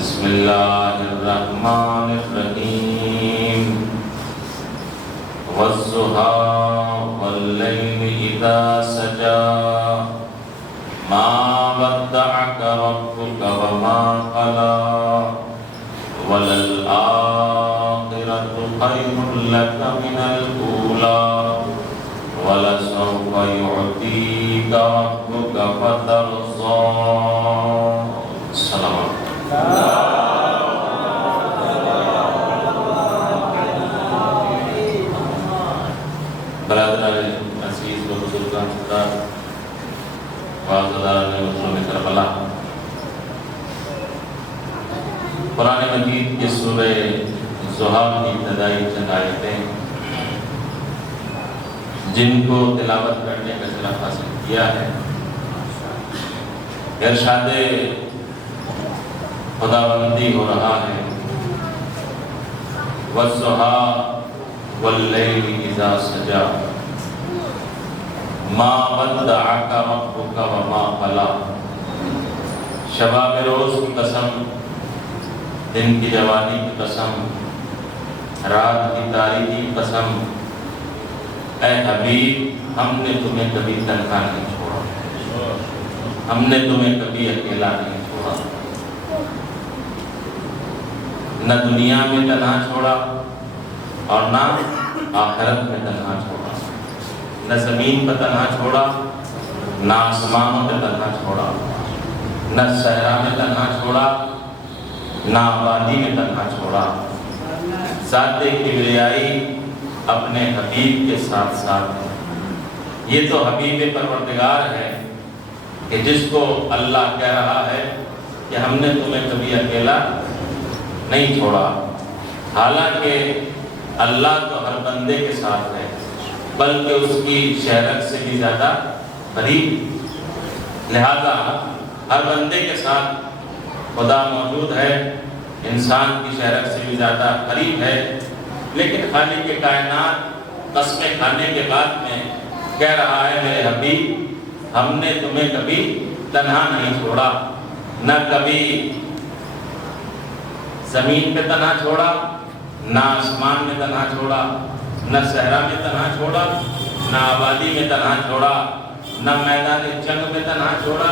بسم اللہ الرحمن الرحیم والضحیٰ واللیل اذا سجا ما ودعک ربک وما قلی وللآخرۃ خیر لک من الأولی وَلَسَوْفَ يُعْطِيكَ رَبُّكَ فَتَرْضَىٰ. السلام علیکم. برادران عزیز و بزرگان حضرات و عزیزان مسلم کربلا، قرآن مجید کی سورہ ضحیٰ کی ابتدائی چند آیتیں جن کو تلاوت کرنے کا شرف حاصل کیا ہے، ارشاد خداوندی ہو رہا ہے والضحیٰ واللیل اذا سجا ما ودعک ربک وما قلی. شباب روز کی قسم، دن کی جوانی کی قسم، رات کی تاریکی کی قسم، اے حبیب ہم نے تمہیں کبھی تنہا نہیں چھوڑا، ہم نے تمہیں کبھی اکیلا نہیں چھوڑا. نہ دنیا میں تنہا چھوڑا اور نہ آخرت میں تنہا چھوڑا، نہ زمین پر تنہا چھوڑا، نہ آسمانوں میں تنہا چھوڑا، نہ صحرا میں تنہا چھوڑا، نہ آبادی میں تنہا چھوڑا. ذات کبریائی اپنے حبیب کے ساتھ ساتھ ہے. یہ تو حبیب پروردگار ہے کہ جس کو اللہ کہہ رہا ہے کہ ہم نے تمہیں کبھی اکیلا نہیں چھوڑا، حالانکہ اللہ تو ہر بندے کے ساتھ ہے، بلکہ اس کی شہرت سے بھی زیادہ قریب. لہذا ہر بندے کے ساتھ خدا موجود ہے، انسان کی شہرت سے بھی زیادہ قریب ہے. لیکن خالق کے کائنات قسمیں کھانے کے بعد میں کہہ رہا ہے میرے حبیب ہم نے تمہیں کبھی تنہا نہیں چھوڑا، نہ کبھی زمین پہ تنہا چھوڑا، نہ آسمان میں تنہا چھوڑا، نہ صحرا میں تنہا چھوڑا، نہ آبادی میں تنہا چھوڑا، نہ میدان جنگ میں تنہا چھوڑا،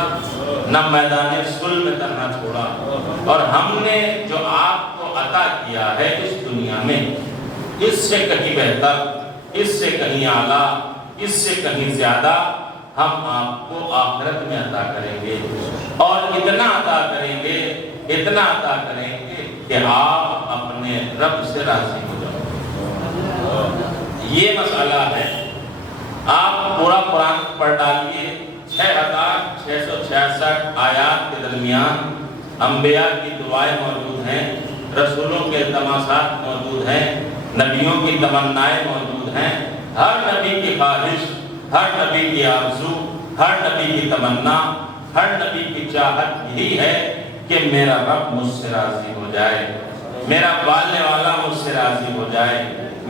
نہ میدان صلح میں تنہا چھوڑا. اور ہم نے جو آپ کو عطا کیا ہے اس دنیا میں، اس سے کہیں بہتر، اس سے کہیں اعلیٰ، اس سے کہیں زیادہ ہم آپ کو آخرت میں عطا کریں گے. اور اتنا عطا کریں گے، اتنا عطا کریں گے کہ آپ اپنے رب سے راضی ہو جاؤ. یہ مسئلہ ہے. آپ پورا قرآن پڑھ ڈالیے، 6666 آیات کے درمیان انبیاء کی دعائیں موجود ہیں، رسولوں کے التماسات موجود ہیں، نبیوں کی تمنائیں موجود ہیں. ہر نبی کی خواہش، ہر نبی کی آرزو، ہر نبی کی تمنا، ہر نبی کی چاہت یہی ہے کہ میرا رب مجھ سے راضی ہو جائے، میرا پالنے والا مجھ سے راضی ہو جائے،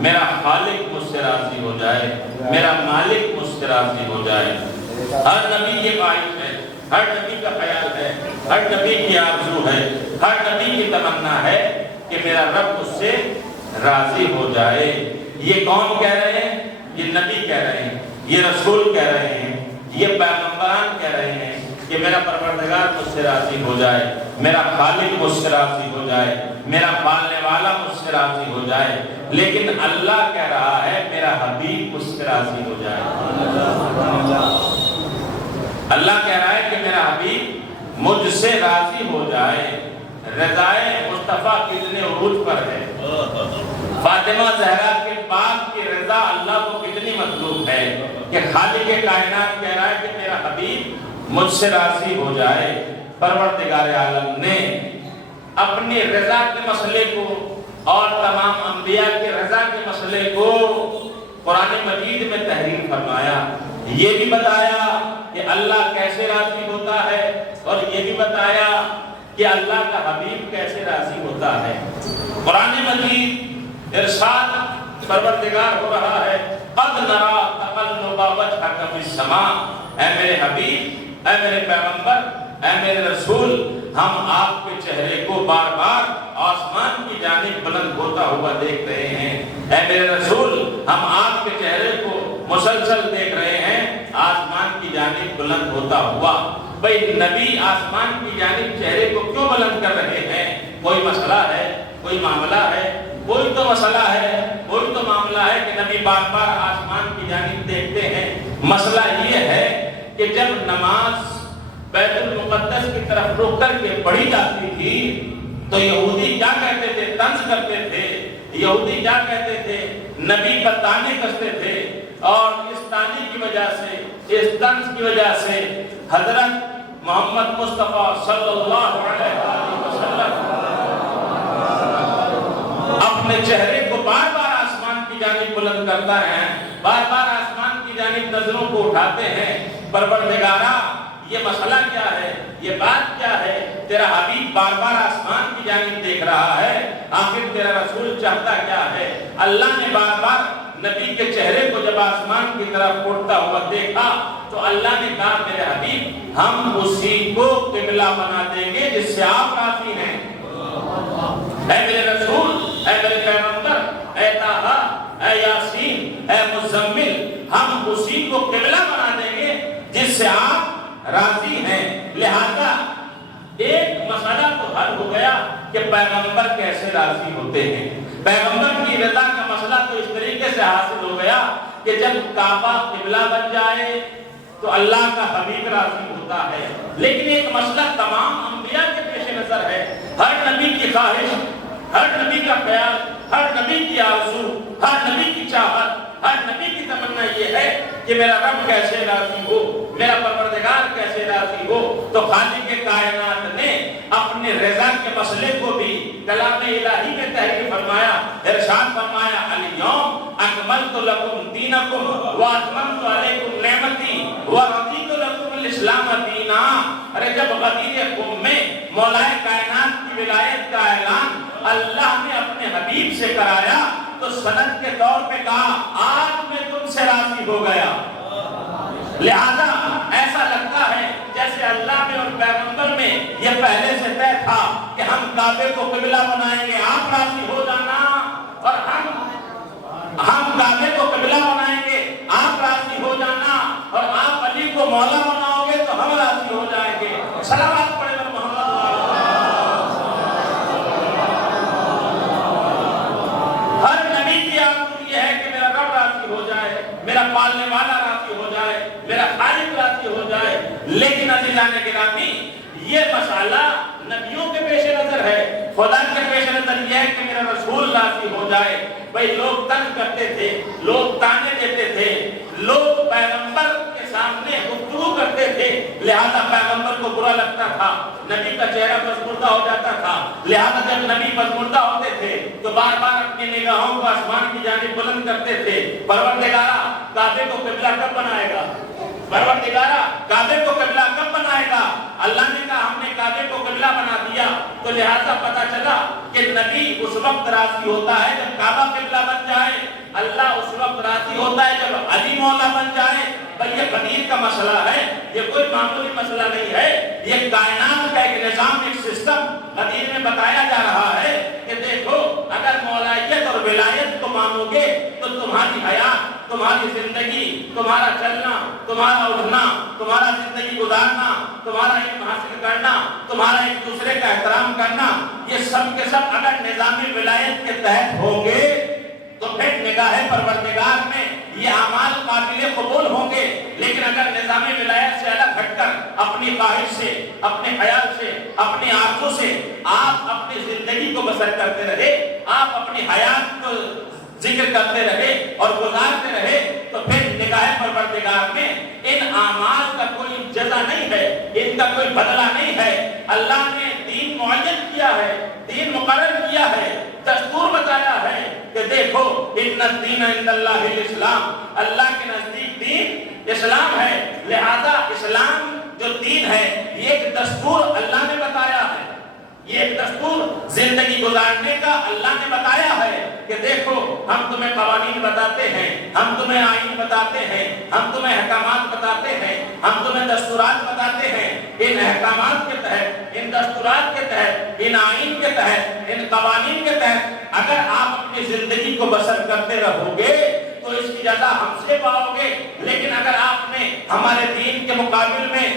میرا خالق مجھ سے راضی ہو جائے، میرا مالک مجھ سے راضی ہو جائے. ہر نبی یہ خواہش ہے، ہر نبی کا خیال ہے، ہر نبی کی آرزو ہے، ہر نبی کی تمنا ہے کہ میرا رب مجھ سے راضی ہو جائے. یہ کون کہہ رہے ہیں؟ یہ نبی کہہ رہے ہیں، یہ رسول کہہ رہے ہیں، یہ پیغمبران کہہ رہے ہیں کہ میرا پروردگار مجھ سے راضی ہو جائے، میرا خالق مجھ سے راضی ہو جائے، میرا پالنے والا مجھ سے راضی ہو جائے. لیکن اللہ کہہ رہا ہے میرا حبیب مجھ سے راضی ہو جائے. اللہ کہہ رہا ہے کہ میرا حبیب مجھ سے راضی ہو جائے. رضائے مصطفیٰ کتنے عروج پر ہے. فاطمہ زہرا کے پاک کی رضا اللہ کو کتنی مطلوب ہے کہ خالق کائنات کہہ رہا ہے کہ میرا حبیب مجھ سے راضی ہو جائے. پروردگار عالم نے اپنی رضا کے مسئلے کو اور تمام انبیاء کے رضا کے مسئلے کو قرآن مجید میں تحریر فرمایا. یہ بھی بتایا کہ اللہ کیسے راضی ہوتا ہے اور یہ بھی بتایا کہ اللہ کا حبیب کیسے راضی ہوتا ہے. قرآن مجید ارشاد پروردگار ہو رہا ہے قد نرا تقلب وجهك في السماء. اے میرے حبیب، اے میرے پیغمبر، اے میرے رسول، ہم آپ کے چہرے کو کو بار بار آسمان کی جانب بلند ہوتا ہوا دیکھ رہے ہیں۔ اے میرے رسول، ہم آپ کے چہرے کو مسلسل دیکھ رہے ہیں آسمان کی جانب بلند ہوتا ہوا۔ بھئی نبی آسمان کی جانب چہرے کو کیوں بلند کر رہے ہیں؟ کوئی مسئلہ ہے، کوئی معاملہ ہے، کوئی تو مسئلہ ہے، کوئی تو معاملہ ہے کہ نبی بار بار آسمان کی جانب دیکھتے ہیں۔ مسئلہ یہ ہے کہ جب نماز بیت المقدس کی طرف رک کر کے پڑھی جاتی تھی تو یہودی کیا کہتے تھے؟ طنز کرتے تھے۔ یہودی کیا کہتے تھے؟ نبی پر طعنے کستے تھے، اور اس طعنے کی وجہ سے، اس طنز کی وجہ سے حضرت محمد مصطفیٰ صلی اللہ علیہ وسلم اپنے چہرے کو بار بار آسمان کی جانب بلند کرتا ہے، بار بار آسمان کی جانب نظروں کو اٹھاتے ہیں۔ پروردگارا، یہ مسئلہ کیا ہے؟ یہ بات کیا ہے؟ تیرا حبیب بار بار آسمان کی جانب دیکھ رہا ہے، آخر تیرا رسول چاہتا کیا ہے؟ اللہ نے بار بار نبی کے چہرے کو جب آسمان کی طرف اٹھتا ہوا دیکھا تو اللہ نے کہا میرے حبیب ہم اسی کو قبلہ بنا دیں گے جس سے آپ راضی ہیں۔ اے میرے رسول، اے میرے پیغمبر، اے طٰہٰ، اے یاسین، اے مزمل، ہم اسی کو قبلہ بنا دیں گے جس سے آپ راضی ہیں۔ لہذا ایک مسئلہ تو حل ہو گیا کہ پیغمبر کیسے راضی ہوتے ہیں۔ پیغمبر کی رضا کا مسئلہ تو اس طریقے سے حاصل ہو گیا کہ جب کعبہ قبلہ بن جائے تو اللہ کا حبیب راضی ہوتا ہے۔ لیکن ایک مسئلہ تمام انبیاء کے پیش نظر ہے۔ ہر نبی کی خواہش، ہر نبی کا خیال، ہر نبی کی آرزو، ہر نبی کی چاہت، ہر نبی کی تمنا یہ ہے کہ میرا رب کیسے راضی ہو، میرا پروردگار کیسے راضی ہو۔ تو خالق کائنات نے اپنے رضا کے مسئلے کو بھی کلام الہی میں تحریر فرمایا، ارشاد فرمایا الیوم اکملت لکم دینکم واتممت علیکم نعمتی ورضیت لکم الاسلام دینا۔ ارے جب غدیر قم میں مولا کائنات کی ولایت کا اعلان اللہ نے اپنے حبیب سے کرایا تو سند کے طور پہ کہا آج میں تم سے راضی ہو گیا۔ لہذا ایسا لگتا ہے جیسے اللہ میں اور پیغمبر میں یہ پہلے سے طے تھا کہ ہم کعبے کو قبلہ بنائیں گے، آپ راضی ہو جانا، اور ہم کعبے کو قبلہ بنائیں گے، آپ راضی ہو جانا، اور آپ علی کو مولا بناؤ گے تو ہم راضی ہو جائیں گے۔ صلوات پڑھے گا محمد۔ ہر نبی کی آرزو یہ ہے کہ میرا رب راضی ہو جائے، میرا پالنے والا راضی ہو جائے، میرا خالق راضی ہو جائے۔ لیکن عزیزان گرامی، یہ مسئلہ نبیوں کے پیش نظر ہے، خدا کے پیش نظر یہ ہے کہ میرا رسول راضی ہو جائے۔ بھئی لوگ طنز کرتے تھے، لوگ طعنے دیتے تھے، لوگ پیغمبر کے سامنے گفتگو کرتے تھے، لہذا پیغمبر کو برا لگتا تھا، نبی کا چہرہ پسماندہ ہو جاتا تھا۔ لہذا جب نبی پسماندہ ہوتے تھے تو بار بار اپنی نگاہوں کو آسمان کی جانب بلند کرتے تھے، پروردگارا کعبے کو قبلہ کب بنائے گا؟ پروردگارا کعبے کو قبلہ کب بنائے گا؟ اللہ نے کہا ہم نے کعبے کو قبلہ بنا دیا، تو لہذا پتہ چلا کہ نبی اس وقت راضی ہوتا ہے جب کعبہ قبلہ بن جائے، اللہ اس وقت راضی ہوتا ہے جب علی مولا بن جائے۔ بھئی یہ قدیر کا مسئلہ ہے، یہ کوئی معمولی مسئلہ نہیں ہے، یہ کائنات کا ایک نظام، ایک سسٹم قدیر میں بتایا جا رہا ہے کہ دیکھو اگر مولائیت اور ولایت کو مانو گے تو تمہاری حیات، تمہاری زندگی، تمہارا چلنا، تمہارا اٹھنا، تمہارا زندگی گزارنا، تمہارا علم حاصل کرنا، تمہارا ایک دوسرے کا احترام کرنا، یہ سب کے سب اگر نظام ولایت کے تحت ہوں گے تو پھر نگاہ پروردگار میں یہ اعمال قابل قبول ہوں گے۔ لیکن اگر نظام ولایت سے الگ ہٹ کر اپنی خواہش سے، اپنے خیال سے، اپنی آرزو سے آپ اپنی زندگی کو بسر کرتے رہے، آپ اپنی حیات کو ذکر کرتے رہے اور گزارتے رہے، تو پھر نگاہ پروردگار میں ان اعمال کا کوئی جزا نہیں ہے، ان کا کوئی بدلہ نہیں ہے۔ اللہ نے دین معین کیا ہے، دین مقرر کیا ہے، دستور بتایا ہے کہ دیکھو ان الدین عند اللہ الاسلام، اللہ کے نزدیک دین اسلام ہے۔ لہذا اسلام جو دین ہے یہ ایک دستور اللہ نے بتایا ہے، یہ ایک دستور زندگی گزارنے کا اللہ نے بتایا ہے کہ دیکھو ہم تمہیں قوانین بتاتے ہیں، ہم تمہیں آئین بتاتے ہیں، ہم تمہیں احکامات بتاتے ہیں، ہم تمہیں دستورات بتاتے ہیں، ان احکامات کے تحت، ان دستورات کے تحت، ان آئین کے تحت، ان قوانین کے تحت اگر آپ اپنی زندگی کو بسر کرتے رہو گے تو اس کی جزا ہم سے پاؤ گے۔ لیکن اگر آپ نے ہمارے دین کے مقابل میں،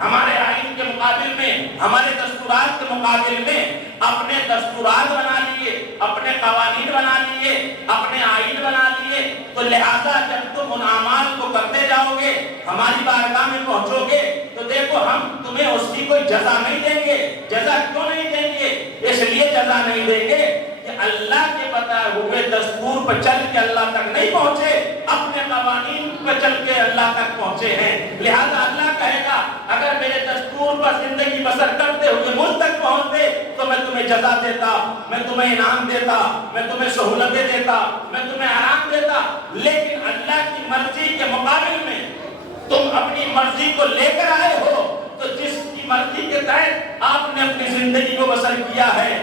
ہمارے آئین کے مقابل میں، ہمارے دستورات کے مقابل میں اپنے دستورات بنا لیے، اپنے قوانین بنا لیے، اپنے آئین بنا لیے، تو لہذا جب تم ان اعمال کو کرتے جاؤ گے، ہماری بارگاہ میں پہنچو گے، تو دیکھو ہم تمہیں اس کی کوئی جزا نہیں دیں گے۔ جزا کیوں نہیں دیں گے؟ اس لیے جزا نہیں دیں گے کہ اللہ کے بتائے ہوئے دستور پر چل کے اللہ تک نہیں پہنچے، اپنے قوانین پر چل کے اللہ تک پہنچے ہیں۔ لہذا اللہ کہے گا اگر میرے دستور پر زندگی بسر کرتے ہوئے مجھ تک پہنچتے تو میں تمہیں جزا دیتا، میں تمہیں انعام دیتا، میں تمہیں سہولتیں دیتا، میں تمہیں آرام دیتا۔ لیکن اللہ کی مرضی کے مقابل میں تم اپنی مرضی کو لے کر آئے ہو، تو جس کی مرضی کے تحت آپ نے اپنی زندگی کو بسر کیا ہے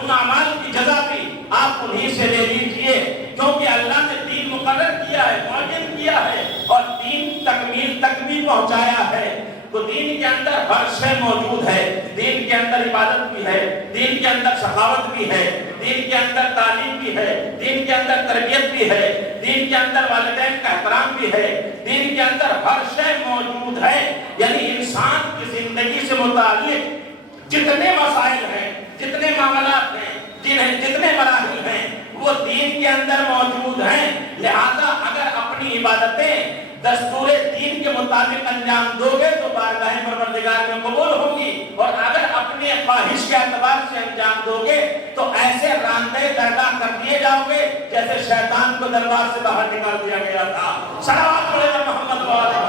ان اعمال کی جزا بھی آپ انہی سے لے لیجئے، کیونکہ اللہ نے دین مقرر کیا ہے، معین کیا ہے اور دین تکمیل تک بھی پہنچایا ہے۔ تو دین کے اندر ہر شے موجود ہے، دین کے اندر عبادت بھی ہے، دین کے اندر سخاوت بھی ہے، دین کے اندر تعلیم بھی ہے، دین کے اندر تربیت بھی ہے، دین کے اندر والدین کا احترام بھی ہے، دین کے اندر ہر شے موجود ہے۔ یعنی انسان کی زندگی سے متعلق جتنے مسائل ہیں، جتنے معاملات ہیں، جتنے مراحل ہیں، وہ دین کے اندر موجود ہیں۔ لہذا اگر اپنی عبادتیں دستور دین کے مطابق انجام دو گے تو بارگاہ پروردگار میں قبول ہوگی، اور اگر اپنے خواہش کے اعتبار سے انجام دو گے تو ایسے راندے درگاہ کر دیے جاؤ گے جیسے شیطان کو دربار سے باہر نکال دیا گیا تھا۔ صلوات پڑھے گا محمد والے۔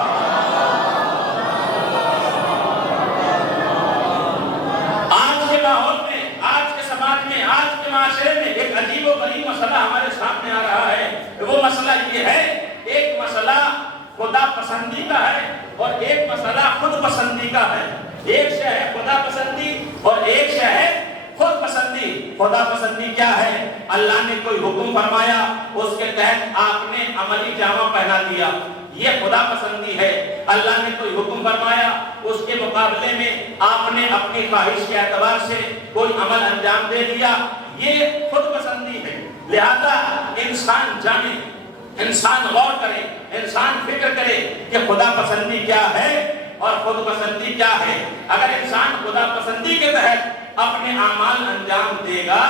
آج کے ماحول میں، آج کے سماج میں، آج کے معاشرے میں ایک عجیب و غریب مسئلہ ہمارے سامنے آ رہا ہے۔ وہ مسئلہ یہ ہے، ایک مسئلہ خدا پسندی کا ہے اور ایک مسئلہ خود پسندی کا ہے۔ ایک شے ہے خدا پسندی اور ایک شے ہے خود پسندی۔ خدا پسندی کیا ہے؟ اللہ نے کوئی حکم فرمایا، اس کے تحت آپ نے عملی جامہ پہنا دیا، یہ خدا پسندی ہے۔ اللہ نے کوئی حکم فرمایا، اس کے مقابلے میں آپ نے اپنی خواہش کے اعتبار سے کوئی عمل انجام دے دیا، یہ خود پسندی ہے۔ لہذا انسان جانے، انسان غور کرے، انسان فکر کرے کہ خدا پسندی کیا ہے اور خود پسندی کیا ہے۔ اگر انسان خدا پسندی کے تحت اپنے اعمال انجام دے گا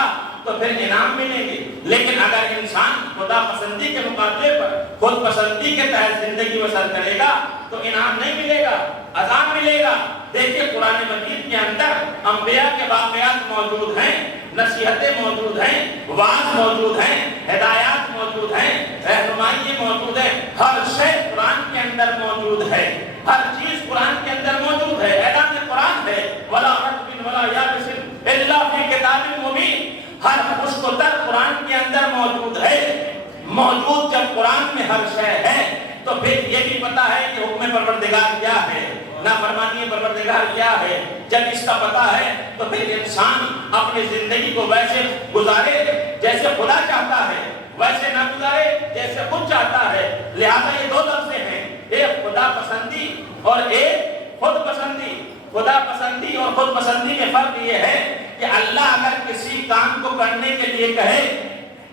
تو پھر انعام ملیں گے، لیکن اگر انسان خدا پسندی کے مقابلے پر خود پسندی کے تحت زندگی بسر کرے گا تو انعام نہیں ملے گا، عذاب ملے گا۔ دیکھیے قرآن مجید کے اندر انبیاء کے واقعات موجود ہیں، نصیحتیں موجود ہیں، وعظ موجود ہیں، ہدایات موجود ہیں، رہنمائی موجود ہے، ہر شے قرآن کے اندر موجود ہے، ہر چیز قرآن کے اندر موجود ہے۔ اعلان قرآن ہے وَلَا رَطْبٍ وَلَا يَابِسٍ إِلَّا فِي كِتَابٍ مُبِينٍ۔ ہر خشک و تر قرآن کے اندر موجود ہے۔ موجود جب قرآن میں ہر شے ہے تو پھر یہ بھی پتا ہے کہ حکم پروردگار کیا ہے، نافرمانی پروردگار کیا ہے۔ جب اس کا پتا ہے تو پھر انسان اپنی زندگی کو ویسے گزارے جیسے خدا چاہتا ہے، ویسے نہ گزارے جیسے خود چاہتا ہے۔ لہذا یہ دو لفظ ہیں، ایک خدا پسندی اور ایک خود پسندی۔ خدا پسندی اور خود پسندی میں فرق یہ ہے کہ اللہ اگر کسی کام کو کرنے کے لیے کہے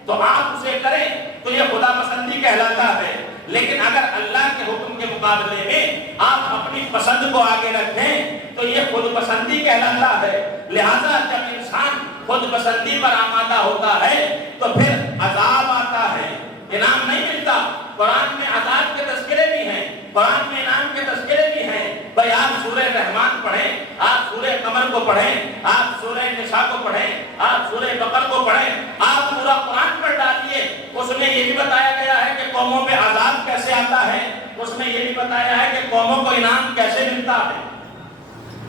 تو آپ اسے کریں تو یہ خدا پسندی کہلاتا ہے، لیکن اگر اللہ کے حکم کے مقابلے میں آپ اپنی پسند کو آگے رکھیں تو یہ خود پسندی کہلاتا ہے۔ لہذا جب انسان خود پسندی پر آمادہ ہوتا ہے تو پھر عذاب آتا ہے، انعام نہیں ملتا۔ قرآن میں عذاب کے تذکرے بھی ہیں، قرآن میں انعام کے تذکرے بھی ہیں۔ بھائی آپ سورہ رحمان پڑھیں، آپ سورہ قمر کو پڑھیں، آپ سورہ نساء کو پڑھیں، آپ سورہ بقرہ کو پڑھیں، آپ پورا قرآن پڑھ ڈالیے، اس میں یہ بھی بتایا گیا ہے کہ قوموں پہ عذاب کیسے آتا ہے، اس میں یہ بھی بتایا ہے کہ قوموں کو انعام کیسے ملتا ہے،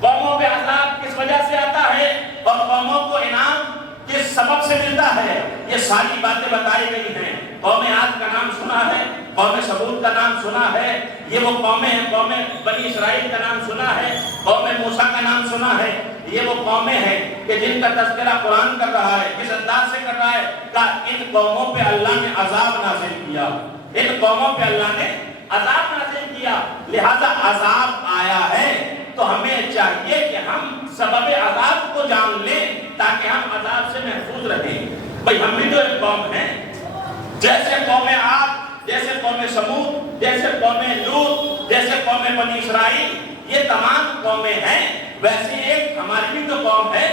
قوموں پہ عذاب کس وجہ سے آتا ہے اور قوموں کو انعام کس سبب سے ملتا ہے، یہ ساری باتیں بتائی گئی ہیں۔ قوم عاد کا نام سنا ہے، قوم ثمود کا نام سنا ہے، یہ وہ قومیں ہیں۔ قوم بنی اسرائیل کا نام سنا ہے، قوم موسیٰ کا نام سنا ہے، یہ وہ قومیں ہیں کہ جن کا تذکرہ قرآن کر رہا ہے، کس انداز سے کر رہا ہے کہ ان قوموں پہ اللہ نے عذاب نازل کیا، ان قوموں پہ اللہ نے عذاب نازل کیا، لہذا عذاب آیا ہے تو ہمیں چاہیے کہ ہم سبب عذاب کو جان لیں تاکہ ہم عذاب سے محفوظ رہیں۔ بھئی ہم بھی تو ایک قوم ہیں، جیسے قوم عاد، جیسے قوم سمود، جیسے قوم لوط، جیسے قوم بنی اسرائیل، یہ تمام قومیں ہیں، ویسے ایک ہماری بھی تو قوم ہے۔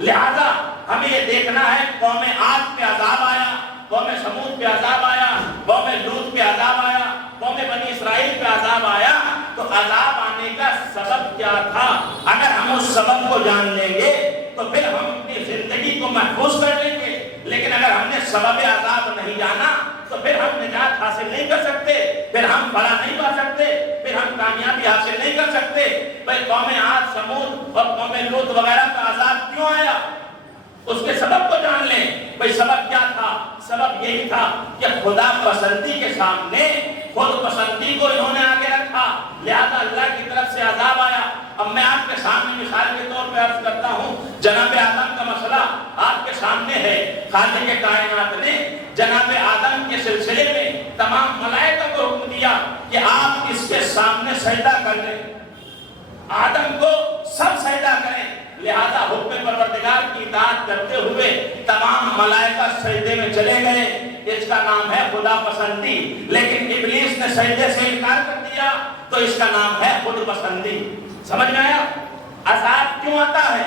لہذا ہمیں یہ دیکھنا ہے قوم عاد پہ عذاب آیا، قوم سمود پہ عذاب آیا، قوم لوط پہ عذاب آیا، قوم بنی اسرائیل پہ عذاب آیا، تو عذاب آنے کا سبب کیا تھا؟ اگر ہم اس سبب کو جان لیں گے تو پھر ہم اپنی زندگی کو محفوظ کر لیں گے، لیکن اگر ہم نے سبب عذاب نہیں جانا تو پھر ہم نجات حاصل نہیں کر سکتے، پھر ہم فلاح نہیں پا سکتے، پھر ہم کامیابی حاصل نہیں کر سکتے۔ بھئی قوم عاد، سمود اور قوم لوط وغیرہ کا عذاب کیوں آیا؟ اس کے سبب کو جان لیں۔ بھئی سبب کیا تھا؟ سبب یہی تھا کہ خدا پسندی کے سامنے خود پسندی کو انہوں نے آگے رکھا، لہذا اللہ کی طرف سے عذاب آیا۔ اب میں آپ کے سامنے مثال کے طور پہ عرض کرتا ہوں، جناب آدم کا مسئلہ آپ کے سامنے ہے۔ خالق کائنات نے جناب آدم کے سلسلے میں تمام ملائکہ کو حکم دیا کہ آپ اس کے سامنے سجدہ کر لیں، آدم کو سب سجدہ کریں، لہذا حکم پروردگار کی اطاعت کرتے ہوئے تمام ملائکہ سجدے میں چلے گئے۔ اس کا نام ہے خدا پسندی، لیکن ابلیس نے سجدے سے انکار کر دیا تو اس کا نام ہے خود پسندی۔ سمجھ میں آیا؟ عذاب کیوں آتا ہے؟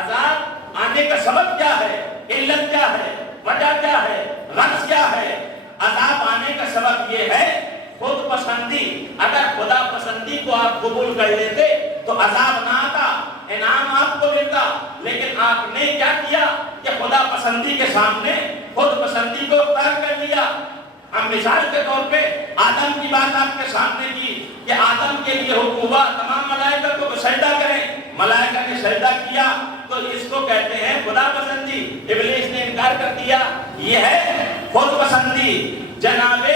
عذاب آنے کا سبب کیا ہے؟ علت کیا ہے؟ وجہ کیا ہے؟ غرض کیا ہے؟ عذاب آنے کا سبب یہ ہے خود پسندی۔ اگر خدا پسندی کو آپ قبول کر لیتے تو عذاب نہ آتا، انعام آپ کو ملتا، لیکن آپ نے کیا کیا کہ خدا پسندی کے سامنے خود پسندی کو اختیار کر لیا۔ ہم مثال کے طور پہ آدم کی بات آپ کے سامنے کی کہ آدم کے لیے حکم ہوا تمام ملائکہ کو سجدہ کریں، ملائکہ نے سجدہ کیا تو اس کو کہتے ہیں خدا پسندی۔ ابلیس نے انکار کر دیا، یہ ہے خود پسندی۔ جناب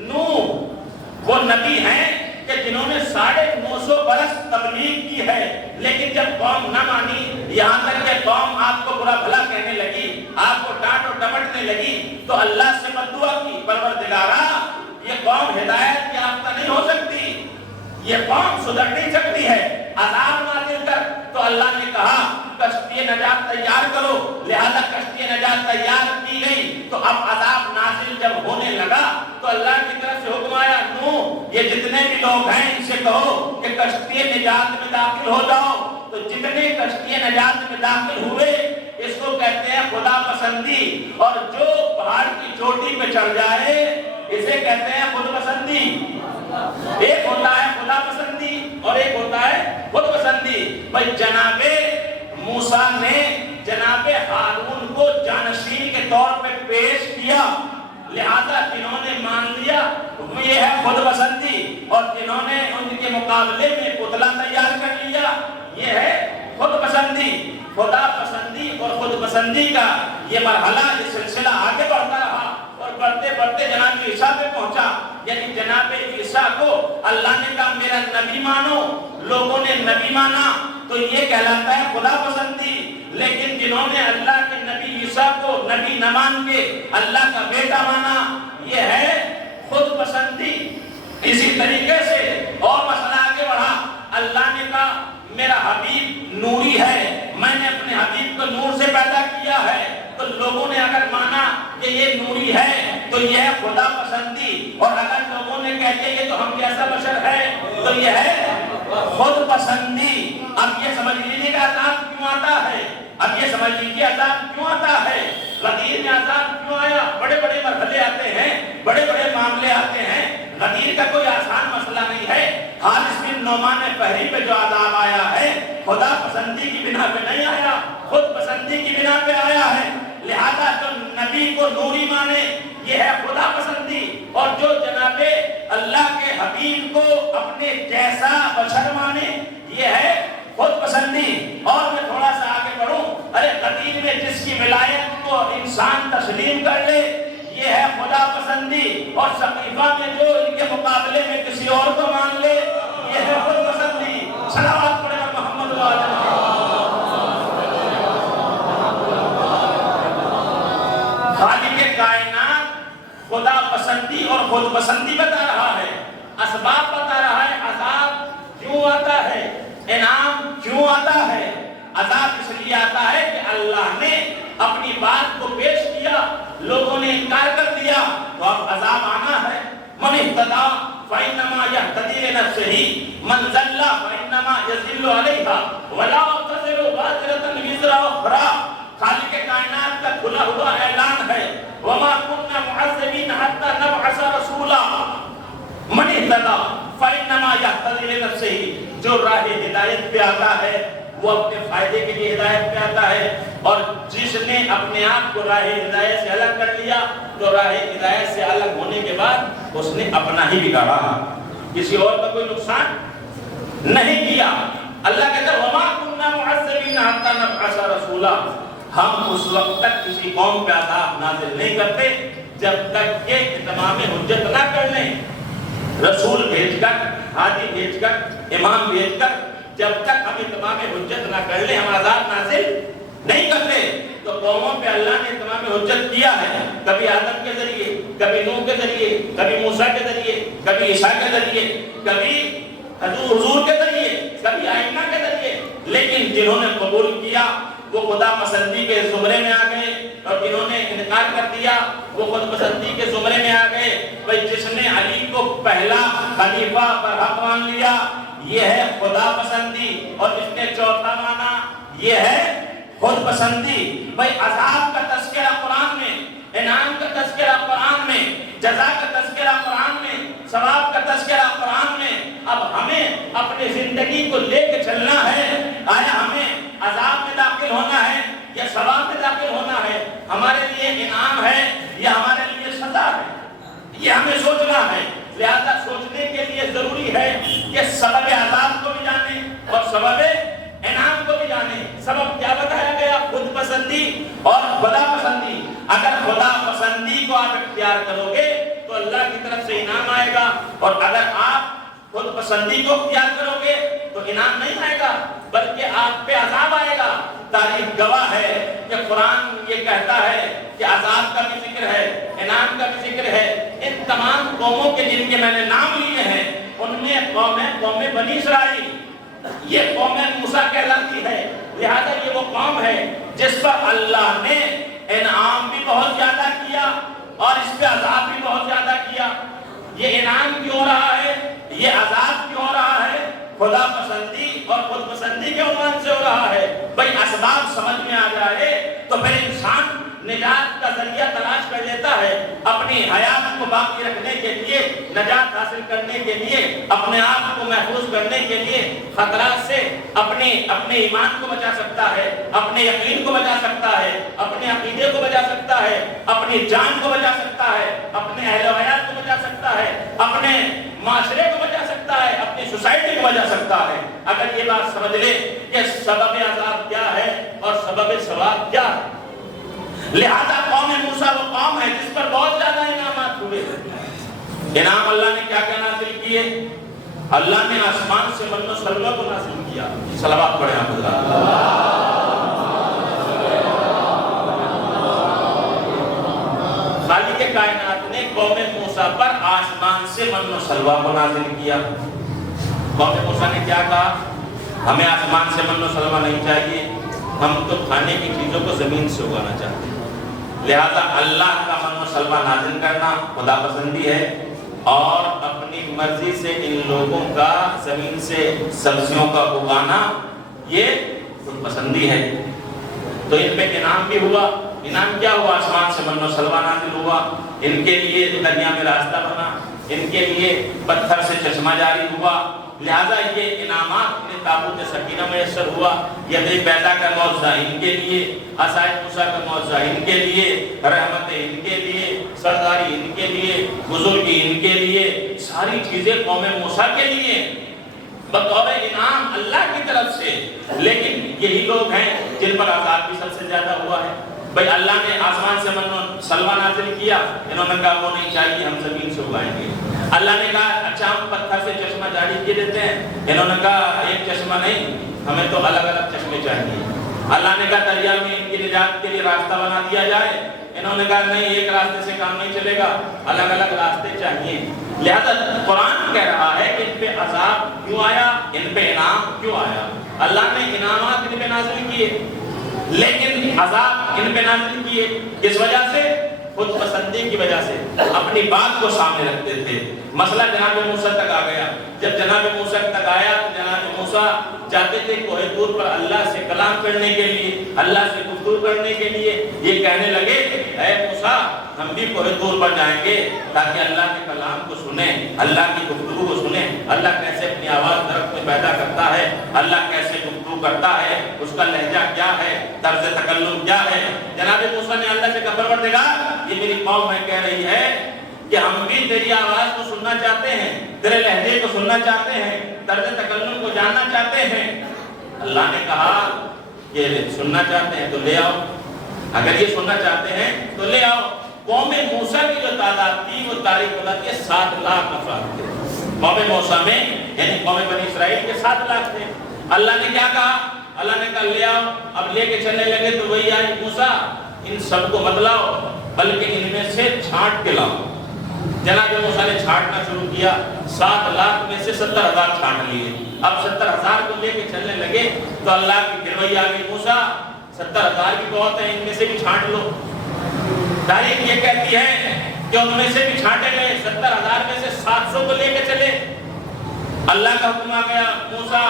نوح وہ نبی ہیں کہ جنہوں نے 950 برس تبلیغ کی ہے، لیکن جب قوم نہ مانی، یہاں تک کہ قوم آپ کو برا بھلا کہنے لگی، آپ کو ڈانٹ اور ڈپٹنے لگی، تو اللہ سے بددعا کی، پروردگارا یہ قوم ہدایت یافتہ نہیں ہو سکتی، یہ قوم سدھر نہیں سکتی ہے، عذاب نازل کر۔ تو اللہ نے کہا کشتی نجات تیار کرو، لہذا کشتی نجات تیار کی گئی۔ تو اب عذاب نازل جب ہونے لگا تو اللہ کی طرف سے حکم آیا، نوح یہ جتنے بھی لوگ ہیں ان سے کہو کہ کشتی نجات میں داخل ہو جاؤ۔ تو جتنے کشتی نجات میں داخل ہوئے اس کو کہتے ہیں خدا پسندی، اور جو پہاڑ کی چوٹی پہ چڑھ جائے اسے کہتے ہیں خود پسندی۔ ایک ہوتا ہے خدا پسندی اور ایک ہوتا ہے خود پسندی۔ بھئی جناب موسیٰ نے جناب ہارون کو جانشین کے طور پہ پیش کیا، لہذا جنہوں نے مان لیا یہ ہے خود پسندی، اور جنہوں نے ان کے مقابلے میں پتلا تیار کر لیا یہ ہے خود پسندی۔ خدا پسندی اور خود پسندی کا یہ مرحلہ، یہ سلسلہ آگے بڑھتا رہا اور بڑھتے بڑھتے جناب عیسیٰ پہ پہنچا، یعنی جناب عیسیٰ کو اللہ نے کہا میرا نبی مانو، لوگوں نے نبی مانا تو یہ کہلاتا ہے خدا پسندی۔ لیکن جنہوں نے اللہ کے نبی عیسیٰ کو نبی نہ مان کے اللہ کا بیٹا مانا یہ ہے خود پسندی۔ اسی طریقے سے اور مسئلہ آگے بڑھا، اللہ نے کہا میرا حبیب نوری ہے، میں نے اپنے حبیب کو نور سے پیدا کیا ہے، تو لوگوں نے اگر مانا کہ یہ نوری ہے تو یہ ہے خدا پسندی، اور اگر لوگوں نے کہہ دیا یہ تو ہم جیسا بشر ہے تو یہ ہے خود پسندی۔ اب یہ سمجھ لیجیے کہ عذاب کیوں آتا ہے، اب یہ سمجھ لیجیے عذاب کیوں آتا ہے، غدیر میں عذاب کیوں آیا۔ بڑے بڑے مرحلے آتے ہیں، بڑے بڑے معاملے آتے ہیں، غدیر کا کوئی آسان مسئلہ نہیں ہے۔ حارث بن نعمان فہری پہ جو عذاب آیا ہے خدا پسندی کی بنا پہ نہیں آیا، خود پسندی کی بنا پہ آیا ہے۔ لہذا جو نبی کو نوری مانے یہ ہے خدا پسندی، اور جو جناب اللہ کے حبیب کو اپنے جیسا بشر مانے یہ ہے خود پسندی۔ اور میں تھوڑا سا آگے بڑھوں، ارے غدیر میں جس کی ولایت کو انسان تسلیم کر لے یہ ہے خدا پسندی، اور سقیفہ میں جو ان کے مقابلے میں کسی اور کو مان لے یہ ہے خود پسندی۔ صلوات پڑھیں محمد وعلیہ پسندی اور خود پسندی بتا رہا ہے، اسباب بتا رہا ہے، عذاب کیوں آتا ہے، انعام کیوں آتا ہے۔ عذاب اس لیے آتا ہے کہ اللہ نے اپنی بات کو پیش کیا، لوگوں نے انکار کر دیا، تو اب عذاب آنا ہے۔ من اہتدی فإنما يهتدي لنفسه من ضل فإنما يضل عليها ولا تزر وازرة وزر أخرى۔ خالق کائنات کا کھلا ہوا اعلان ہے، وما كنا معذبين حتى نبعث رسولا۔ من اہتدی فإنما يهتدي لنفسه، جو راہ ہدایت پہ آتا ہے وہ اپنے فائدے کے لیے ہدایت پہ آتا ہے، اور جس نے اپنے آپ کو راہ ہدایت سے الگ کر لیا تو راہ ہدایت سے الگ ہونے کے بعد اس نے اپنا ہی بگاڑا، کسی اور کا کوئی نقصان نہیں کیا۔ اللہ کہتا ہے وما كنا معذبين حتى نبعث رسولا، ہم اس وقت تک کسی قوم پہ عذاب نازل نہیں کرتے جب تک کہ اتمام حجت نہ کر لیں، رسول بھیج کر، ہادی بھیج کر، امام بھیج کر، جب تک ہم اتمام حجت نہ کر لیں ہم عذاب نازل نہیں کرتے۔ تو قوموں پہ اللہ نے اتمام حجت کیا ہے، کبھی آدم کے ذریعے، کبھی نوح کے ذریعے، کبھی موسیٰ کے ذریعے، کبھی عیسیٰ کے ذریعے، کبھی حضور کے ذریعے، کبھی ائمہ کے ذریعے، لیکن جنہوں نے قبول کیا وہ خدا پسندی کے زمرے میں آ گئے، اور جنہوں نے انکار کر دیا وہ خود پسندی کے زمرے میں آ گئے۔ بھئی جس نے علی کو پہلا خلیفہ برحق مان لیا یہ ہے خدا پسندی، اور اس نے چوتھا مانا یہ ہے خود پسندی۔ بھئی عذاب کا تذکرہ قرآن میں، انعام کا تذکرہ قرآن میں، جزا کا تذکرہ قرآن میں، ثواب کا تذکرہ قرآن میں۔ اب ہمیں اپنی زندگی کو لے کے چلنا ہے، آیا ہمیں عذاب میں داخل ہونا ہے یا ثواب میں داخل ہونا ہے، ہمارے لیے انعام ہے یا ہمارے لیے سزا ہے، یہ ہمیں سوچنا ہے۔ لہذا سوچنے کے لیے ضروری ہے کہ سبب عذاب کو بھی جانیں اور سبب انعام کو بھی جانیں۔ سبب کیا بتایا گیا؟ خود پسندی اور خدا پسندی۔ اگر خدا پسندی کو آپ اختیار کرو گے تو اللہ کی طرف سے انعام آئے گا، اور اگر آپ خود پسندی کو اختیار کرو گے تو انعام نہیں آئے گا بلکہ آپ پہ عذاب آئے گا۔ تاریخ گواہ ہے کہ قرآن یہ کہتا ہے کہ عذاب کا بھی ذکر ہے، انعام کا بھی ذکر ہے۔ ان تمام قوموں کے جن کے میں نے نام لیے ہیں ان میں قوم بنی اسرائیل، یہ قوم موسیٰ کہلاتی ہے۔ لہذا یہ وہ قوم ہے جس پر اللہ نے انعام بھی بہت زیادہ کیا اور اس پہ عذاب بھی بہت زیادہ کیا۔ یہ انعام کیوں ہو رہا ہے، یہ عذاب کیوں ہو رہا ہے؟ خدا پسندی اور خود پسندی کے عنوان سے ہو رہا ہے۔ بھئی اسباب سمجھ میں آ جائے تو پھر انسان نجات کا ذریعہ تلاش کر لیتا ہے، اپنی حیات کو باقی رکھنے کے لیے، نجات حاصل کرنے کے لیے، اپنے آپ کو محفوظ کرنے کے لیے، خطرات سے اپنے ایمان کو بچا سکتا ہے، اپنے یقین کو بچا سکتا ہے، اپنے عقیدے کو بچا سکتا ہے، اپنی جان کو بچا سکتا ہے، اپنے اہل و عیال کو بچا سکتا ہے، اپنے معاشرے کو بچا سکتا ہے، اپنی سوسائٹی کو بچا سکتا ہے۔ اگر یہ بات سمجھ لے کہ سبب عذاب کیا ہے اور سبب ثواب کیا ہے۔ لہذا قوم موسیٰ وہ قوم ہے جس پر بہت زیادہ انعامات ہوئے۔ انعام اللہ نے کیا کیا نازل کیے؟ اللہ نے آسمان سے من و سلوہ کو نازل کیا۔ صلوات پڑھیں آپ حضرات۔ خالق کائنات نے قوم موسیٰ پر آسمان سے من و سلوہ کو نازل کیا۔ قوم موسیٰ نے کیا کہا؟ ہمیں آسمان سے من و سلوہ نہیں چاہیے، ہم تو کھانے کی چیزوں کو زمین سے اگانا چاہتے ہیں۔ لہذا اللہ کا من و سلوہ نازل کرنا خدا پسندی ہے، اور اپنی مرضی سے ان لوگوں کا زمین سے سبزیوں کا اگانا یہ خود پسندی ہے۔ تو ان پہ انعام بھی ہوا۔ انعام کیا ہوا؟ آسمان سے من و سلوہ نازل ہوا، ان کے لیے دریا میں راستہ بنا، ان کے لیے پتھر سے چشمہ جاری ہوا۔ لہذا یہ انعامات نے تابوت سکینہ میسر ہوا، ید بیضا کا معجزہ ان کے لیے، عصائے موسیٰ کا معجزہ ان کے لیے، رحمتیں ان کے لیے، سرداری ان کے لیے، بزرگی ان کے لیے، ساری چیزیں قوم موسیٰ کے لیے بطور انعام اللہ کی طرف سے۔ لیکن یہی لوگ ہیں جن پر عذاب بھی سب سے زیادہ ہوا ہے۔ بھئی اللہ نے آسمان سے من و سلوہ نازل کیا، انہوں نے کہا وہ نہیں چاہیے، ہم زمین سے اگائیں گے۔ اللہ نے کہا اچھا ہم پتھر سے چشمہ جاری کیے دیتے ہیں، انہوں نے کہا ایک چشمہ نہیں، ہمیں تو الگ الگ چشمے چاہیے۔ اللہ نے کہا دریا میں ان کی نجات کے لیے راستہ بنا دیا جائے، انہوں نے کہا نہیں ایک راستے سے کام نہیں چلے گا، الگ الگ راستے چاہیے۔ لہذا قرآن کہہ رہا ہے کہ ان پہ عذاب کیوں آیا، ان پہ انعام کیوں آیا۔ اللہ نے انعامات ان پہ نازل کیے لیکن عذاب ان پہ نازل کیے اس وجہ سے، خود پسندی کی وجہ سے، اپنی بات کو سامنے رکھتے تھے۔ مسئلہ جناب موسیٰ تک آ گیا۔ جب جناب موسیٰ تک آیا تو جناب موسیٰ چاہتے تھے کوہ طور پر اللہ سے کلام کرنے کے لیے، اللہ سے گفتگو کرنے کے لیے۔ یہ کہنے لگے اے موسیٰ ہم بھی کوہ طور پر جائیں گے تاکہ اللہ کے کلام کو سنیں، اللہ کی گفتگو کو سنیں، اللہ کیسے اپنی آواز درخت میں پیدا کرتا ہے، اللہ کیسے گفتگو کرتا ہے، اس کا لہجہ کیا ہے، طرز تکلم کیا ہے۔ جناب موسیٰ نے اللہ سے کہا پروردگار یہ میری قوم ہے کہہ رہی ہے کہ ہم بھی تیری آواز کو سننا چاہتے ہیں، تیرے لہجے کو سننا چاہتے ہیں، طرز تکلم کو جاننا چاہتے ہیں۔ اللہ نے کہا کہ سننا چاہتے ہیں تو لے آؤ، اگر یہ سننا چاہتے ہیں تو لے آؤ۔ قوم موسیٰ کی جو تعداد تھی وہ تاریخ بتاتی ہے 7 لاکھ افراد تھے قوم موسیٰ میں، یعنی قوم بنی اسرائیل کے 7 لاکھ تھے۔ اللہ نے کیا کہا؟ اللہ نے کہا لے آؤ۔ اب لے کے چلنے لگے تو وہی آئے موسیٰ ان سب کو مت لاؤ بلکہ ان میں سے چھانٹ کے لاؤ۔ جناب موسیٰ نے چھانٹنا شروع کیا، 7 لاکھ میں سے 70,000 چھانٹ لیے۔ اب 70,000 کو لے کے چلنے لگے تو اللہ کی پھر وہی آ گئی موسیٰ 70,000 کی بہت ہے، ان میں سے بھی چھانٹ لو۔ تاریخ یہ کہتی ہے کہ ان میں سے بھی چھانٹے گئے، 70,000 میں سے 700 کو لے کے چلے۔ اللہ کا حکم آ گیا موسیٰ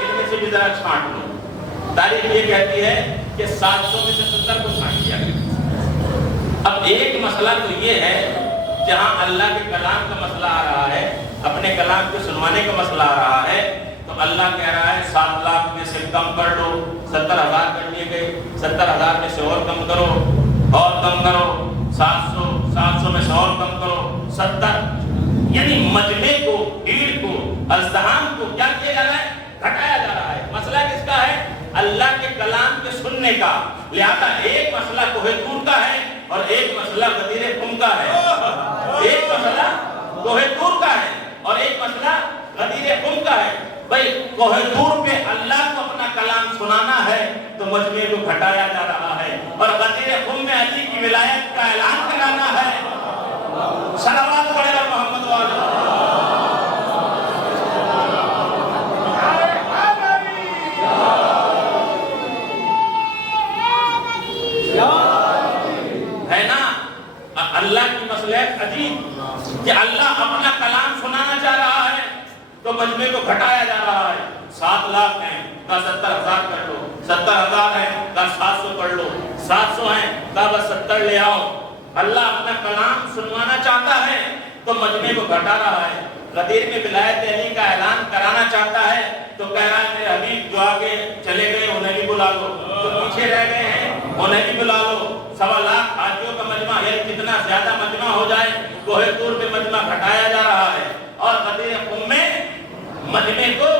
ان میں سے بھی ذرا چھانٹ لو۔ تاریخ یہ کہتی ہے کہ 700 میں سے 70 کو چھانٹ دیا گیا۔ اب ایک مسئلہ تو یہ ہے جہاں اللہ کے کلام کا مسئلہ آ رہا ہے، اپنے کلام کو سنوانے کا مسئلہ آ رہا ہے تو اللہ کہہ رہا ہے 7 لاکھ میں سے کم کر لو، 70,000 کر لیے گئے، 70,000 میں سے اور کم کرو، اور کم کرو، 700 میں سے اور کم کرو، 70، یعنی مجمع کو، بھیڑ کو، ازدحام کو کیا کیا جا رہا ہے؟ گھٹایا جا رہا ہے۔ مسئلہ کس کا ہے؟ اللہ کے کلام کے سننے کا۔ لہذا ایک مسئلہ کوہ طور کا ہے اور ایک مسئلہ غدیر قم کا ہے۔ ایک مسئلہ کوہ طور کا ہے اور ایک مسئلہ غدیر قم کا ہے۔ بھئی کوہ طور پہ اللہ کو اپنا کلام سنانا ہے تو مجمع کو گھٹایا جا رہا ہے، اور غدیر قم میں علی کی ولایت کا اعلان کرانا ہے۔ صلوات پڑھے اور محمد والا ہے نا۔ اللہ کی مصلحت عجیب کہ اللہ اپنا کلام سنانا چاہ رہا ہے تو مجمع کو گھٹایا جا رہا ہے۔ 7 لاکھ ہیں کہا 70,000 کر لو، 70,000 ہیں کہا 700 کر لو، 700 ہیں کہا بس 70 لے آؤ۔ اللہ اپنا کلام سنوانا چاہتا ہے تو مجمع کو گھٹا رہا ہے۔ غدیر میں ولایت علی کا اعلان کرانا چاہتا ہے تو کہہ رہا ہے میرے حبیب جو آگے چلے گئے انہیں بھی بلا لو، جو پیچھے رہ گئے ہیں انہیں بھی بلا لو۔ 1.25 لاکھ حاجیوں کا مجمع، یعنی جتنا زیادہ مجمع ہو جائے کوہ طور پہ مجمع گھٹایا جا رہا ہے، اور غدیر قم میں مجمع کو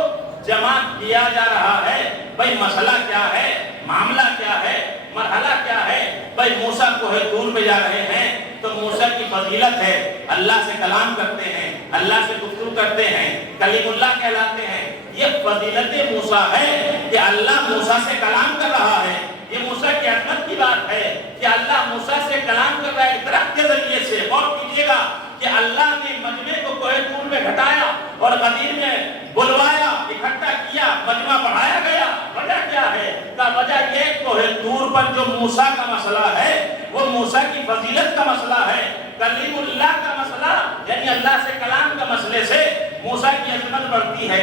جمع کیا جا رہا ہے۔ بھئی مسئلہ کیا ہے، معاملہ کیا ہے، مرحلہ کیا ہے؟ بھئی موسیٰ کوہ طور پہ جا رہے ہیں تو موسیٰ کی فضیلت ہے، اللہ سے کلام کرتے ہیں، اللہ سے گفتگو کرتے ہیں، کلیم اللہ کہلاتے ہیں۔ یہ فضیلت موسیٰ ہے کہ اللہ موسیٰ سے کلام کر رہا ہے۔ یہ موسیٰ کی عظمت کی بات ہے کہ اللہ موسیٰ سے کلام کر رہا ہے درخت کے ذریعے سے۔ غور کیجئے گا کہ اللہ نے مجمع کو کوہ طور میں گھٹایا اور غدیر میں بلوایا، اکٹھا کیا، مجمع بڑھایا گیا۔ وجہ کیا ہے؟ کہ وجہ یہ کوہ طور پر جو موسیٰ کا مسئلہ ہے وہ موسیٰ کی فضیلت کا مسئلہ ہے، کلیم اللہ کا مسئلہ، یعنی اللہ سے کلام کا مسئلے سے موسیٰ کی عظمت بڑھتی ہے،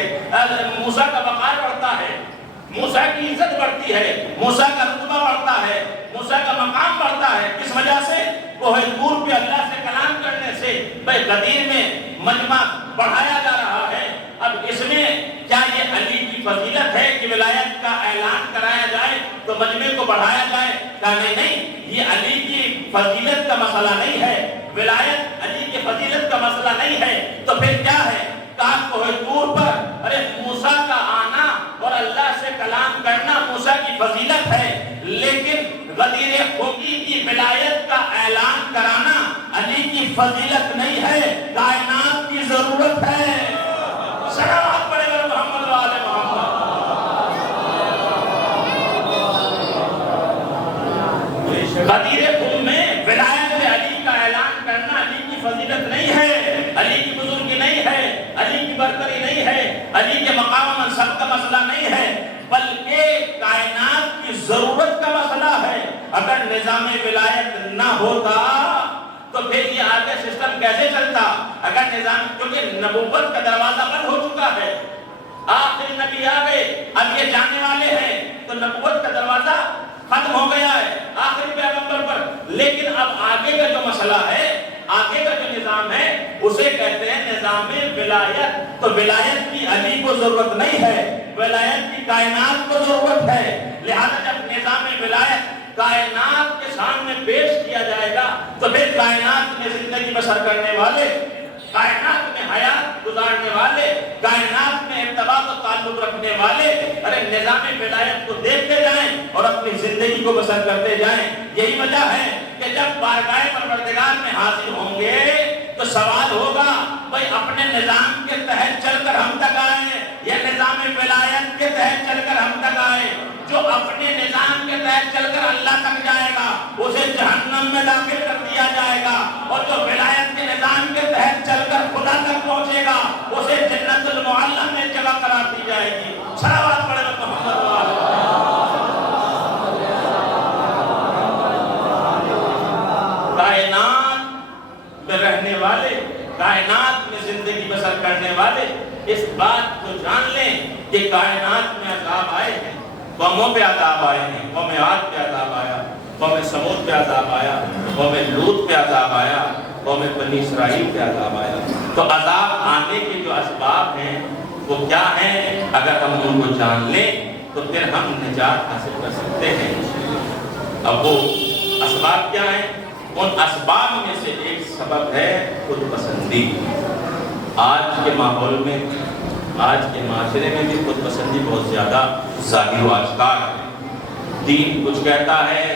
موسیٰ کا وقار بڑھتا ہے، موسیٰ کی عزت بڑھتی ہے، موسیٰ کا رتبہ بڑھتا ہے، موسیٰ کا مقام بڑھتا ہے۔ کس وجہ سے؟ کوہ طور پہ اللہ سے کلام کرنے سے۔ بھئی غدیر میں مجمع بڑھایا جا رہا ہے۔ اب اس میں کیا یہ علی کی فضیلت ہے کہ ولایت کا اعلان کرایا جائے تو مجمع کو بڑھایا جائے؟ کہا نہیں، یہ علی کی فضیلت کا مسئلہ نہیں ہے، ولایت علی کی فضیلت کا مسئلہ نہیں ہے۔ تو پھر کیا ہے؟ کہا کوہ طور پر ارے موسیٰ کا آنا اور اللہ سے کلام کرنا موسیٰ کی فضیلت ہے، لیکن غدیر قم کی ولایت کا اعلان کرانا علی کی فضیلت نہیں ہے، کائنات کی ضرورت ہے۔ صلوات پڑھے گا محمد و آل محمد۔ غدیر قم میں فضیلت نہیں ہے، علی کی بزرگی نہیں ہے، علی کی برتری نہیں ہے، علی کے مقام و منصب کا مسئلہ نہیں ہے، بلکہ کائنات کی ضرورت کا مسئلہ ہے۔ اگر نظام ولایت نہ ہوتا تو پھر یہ آگے سسٹم کیسے چلتا؟ اگر نظام، کیونکہ نبوت کا دروازہ بند ہو چکا ہے، آخری نبی آ گئے، اب یہ جانے والے ہیں، تو نبوت کا دروازہ ختم ہو گیا ہے آخری پیغمبر پر۔ لیکن اب آگے کا جو مسئلہ ہے، آگے کا جو نظام ہے، اسے کہتے ہیں نظام ولایت۔ تو ولایت کی علی کو ضرورت نہیں ہے، ولایت کی کائنات کو ضرورت ہے۔ لہذا جب نظام ولایت کائنات کے سامنے پیش کیا جائے گا تو پھر کائنات میں زندگی بسر کرنے والے، کائنات میں حیات گزارنے والے، کائنات میں ارتباط و تعلق رکھنے والے ارے نظام ولایت کو دیکھتے جائیں اور اپنی زندگی کو بسر کرتے جائیں۔ یہی وجہ ہے کہ جب بارگاہ پروردگار میں حاضر ہوں گے تو سوال ہوگا، بھائی اپنے نظام کے تحت چل کر ہم تک آئے یا نظام ولایت کے تحت چل کر ہم تک آئے؟ جو اپنے نظام کے تحت چل کر اللہ تک جائے گا اسے جہنم میں داخل کر دیا جائے گا، اور جو ولایت کے نظام کے تحت چل کر خدا تک پہنچے گا اسے جنت المعلی میں جگہ قرار دی جائے گی۔ صلوات پڑھے محمد کائنات میں رہنے والے، کائنات میں زندگی بسر کرنے والے اس بات کو جان لیں کہ کائنات میں عذاب آئے ہیں، قوموں پہ عذاب آئے ہیں، قوم عاد پہ عذاب آیا، قوم سمود پہ عذاب آیا، قوم لوط پہ عذاب آیا، قوم بنی اسرائیل پہ عذاب آیا۔ تو عذاب آنے کے جو اسباب ہیں وہ کیا ہیں؟ اگر ہم ان کو جان لیں تو پھر ہم نجات حاصل کر سکتے ہیں۔ اب وہ اسباب کیا ہیں؟ ان اسباب میں سے ایک سبب ہے خود پسندی۔ آج کے ماحول میں، آج کے معاشرے میں بھی خود پسندی بہت زیادہ ظاہر و آشکار ہے۔ دین کچھ کہتا ہے،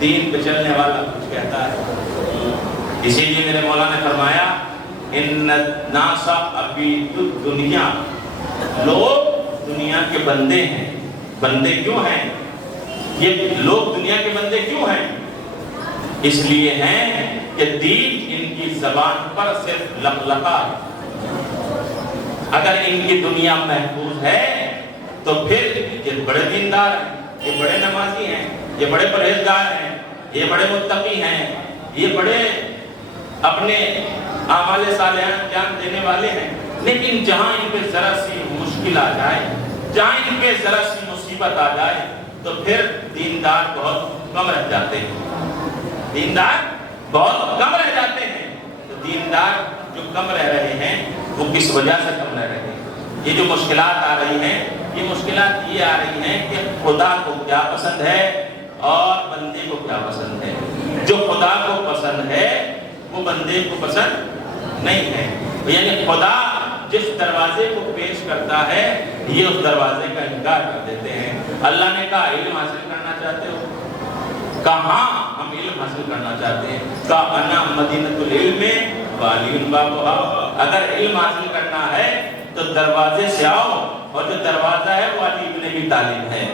دین پہ چلنے والا کچھ کہتا ہے۔ اسی لیے میرے مولا نے فرمایا ان الناس عبید الدنیا، لوگ دنیا کے بندے ہیں۔ بندے کیوں ہیں؟ یہ لوگ دنیا کے بندے کیوں ہیں؟ اس لیے ہیں کہ دین ان کی زبان پر صرف لقلقہ ہے۔ اگر ان کی دنیا محفوظ ہے تو پھر یہ بڑے دیندار ہیں، یہ بڑے نمازی ہیں، یہ بڑے پرہیزگار ہیں، یہ بڑے متقی ہیں، یہ بڑے اپنے اعمال صالحہ انجام دینے والے ہیں۔ لیکن جہاں ان پہ ذرا سی مشکل آ جائے، جہاں ان پہ ذرا سی مصیبت آ جائے تو پھر دیندار بہت کم رہ جاتے ہیں، دیندار بہت کم رہ جاتے ہیں۔ تو دیندار جو کم رہ رہے ہیں وہ کس وجہ سے کم رہ رہے ہیں؟ یہ جو مشکلات آ رہی ہیں، یہ مشکلات یہ آ رہی ہیں کہ خدا کو کیا پسند ہے اور بندے کو کیا پسند ہے۔ جو خدا کو پسند ہے وہ بندے کو پسند نہیں ہے۔ یعنی خدا جس دروازے کو پیش کرتا ہے یہ اس دروازے کا انکار کر دیتے ہیں۔ اللہ نے کہا علم حاصل کرنا چاہتے ہو؟ کہاں ہم علم حاصل کرنا چاہتے ہیں؟ کہا انا مدینۃ العلم والی بابھا۔ اگر علم حاصل کرنا ہے تو دروازے سے آؤ، اور جو دروازہ ہے وہ علی ابن ابی طالب ہے۔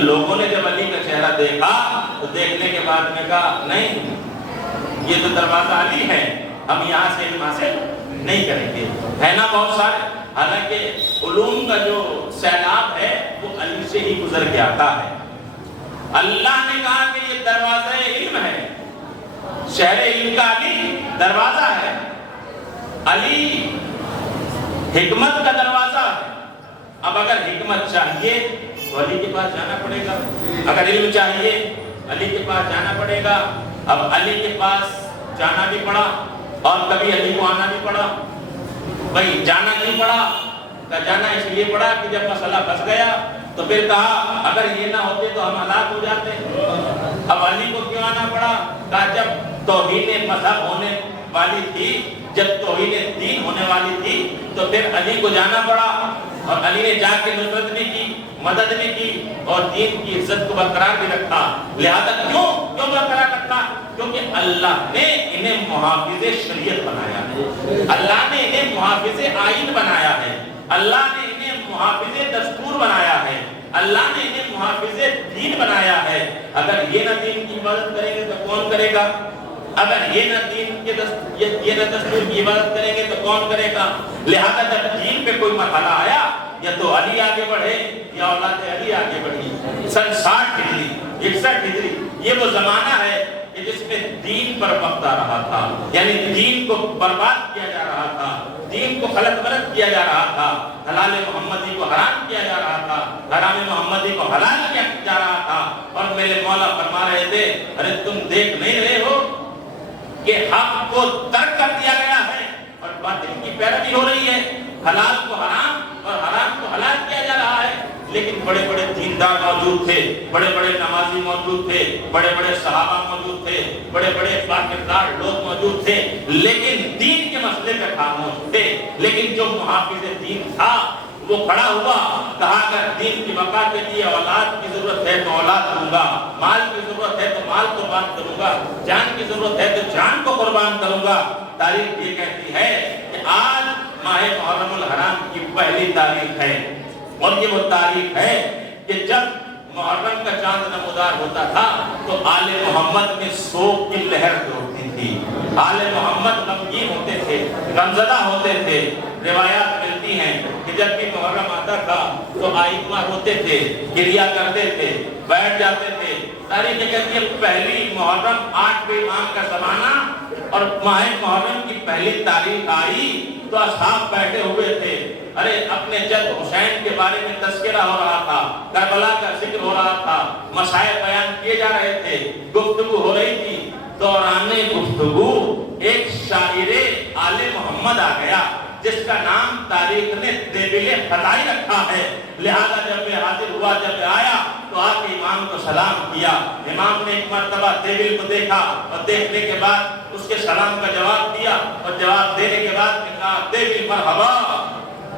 لوگوں نے جب علی کا چہرہ دیکھا تو دیکھنے کے بعد میں کہا نہیں، یہ تو دروازہ علی ہے، ہم یہاں سے علم حاصل نہیں کریں گے۔ ہے نا بہت سارے، حالانکہ علوم کا جو سیلاب ہے وہ علی سے ہی گزر کے آتا ہے۔ اللہ نے کہا کہ یہ دروازہ علم ہے، شہر علم کا علی دروازہ ہے، علی حکمت کا دروازہ ہے۔ اب اگر حکمت چاہیے تو علی کے پاس جانا پڑے گا، اگر علم چاہیے علی کے پاس جانا پڑے گا۔ اب علی کے پاس جانا بھی پڑا اور کبھی علی کو آنا بھی پڑا۔ بھائی جانا نہیں پڑا، کہ جانا اس لیے پڑا کہ جب مسئلہ پھنس گیا تو پھر کہا اگر یہ نہ ہوتے تو ہم ہلاک ہو جاتے۔ اب علی کو کیوں آنا پڑا؟ کہا جب توہین مذہب ہونے والی تھی، جب توہین دین ہونے والی تھی تو پھر علی کو جانا پڑا، اور علی نے جا کے نصرت بھی کی، مدد بھی کی، اور دین کی عزت کو برقرار بھی رکھا۔ لہذا کیوں برقرار رکھا؟ کیونکہ اللہ نے انہیں محافظ شریعت بنایا ہے، اللہ نے انہیں محافظ آئین بنایا ہے، اللہ نے انہیں محافظ دستور بنایا ہے، اللہ نے انہیں محافظ دین بنایا ہے۔ اگر یہ نہ دین کی مدد کریں گے تو کون کرے گا؟ اگر یہ نہ دستور کی عبادت کریں گے تو کون کرے گا؟ لہذا جب دین پہ کوئی مرحلہ آیا یا تو علی آگے بڑھے یا اولاد علی آگے بڑھی۔ سن 60 ہجری 61 ہجری یہ وہ زمانہ ہے کہ جس میں دین پر وقت آ رہا تھا، یعنی دین کو برباد کیا جا رہا تھا، دین کو غلط غلط کیا جا رہا تھا، حلال محمدی کو حرام کیا جا رہا تھا، حرام محمدی کو حلال کیا جا رہا تھا۔ اور میرے مولا فرما رہے تھے ارے تم دیکھ نہیں رہے ہو کہ حق کو ترک کر دیا گیا ہے اور باطل کی پیروی ہو رہی ہے، حلال کو حرام اور حرام کو حلال کیا جا رہا ہے۔ لیکن بڑے بڑے دیندار موجود تھے، بڑے بڑے نمازی موجود تھے، بڑے بڑے صحابہ موجود تھے، بڑے بڑے پاکردار لوگ موجود تھے، لیکن دین کے مسئلے پہ خاموش تھے۔ لیکن جو محافظ دین تھا وہ کھڑا ہوا، کہا اگر دین کی بقا کے لیے اولاد کی ضرورت ہے تو اولاد دوں گا، مال کی ضرورت ہے تو مال قربان کروں گا، جان کی ضرورت ہے تو جان کو قربان کروں گا۔ تاریخ یہ کہتی ہے کہ آج ماہ محرم الحرام کی پہلی تاریخ ہے، اور یہ وہ تاریخ ہے کہ جب محرم کا چاند نمودار ہوتا تھا تو آل محمد میں سوگ کی لہر دوڑتی تھی، آل محمد غمگین ہوتے تھے، غمزدہ ہوتے تھے۔ روایات ملتی ہیں کہ جب بھی محرم آتا تھا تو آئمہ روتے تھے، گریہ کرتے تھے، بیٹھ جاتے تھے۔ تاریخ کہتی ہے پہلی محرم 8ویں امام کا زمانہ اور ماہ محرم کی پہلی تاریخ آئی تو اصحاب بیٹھے ہوئے تھے، ارے اپنے جد حسین کے بارے میں تذکرہ ہو رہا تھا، کربلا کا ذکر ہو رہا تھا، مسائل بیان کیے جا رہے تھے، گفتگو ہو رہی تھی۔ دوران گفتگو ایک شاعر آل محمد آ گیا جس کا نام تاریخ نے دیبل خدائی رکھا ہے۔ لہذا جب میں حاضر ہوا، جب میں آیا تو آ کے امام کو سلام کیا۔ امام نے ایک مرتبہ دیبل کو دیکھا اور دیکھنے کے بعد اس کے سلام کا جواب دیا، اور جواب دینے کے بعد نے کہا دیبل مرحبا،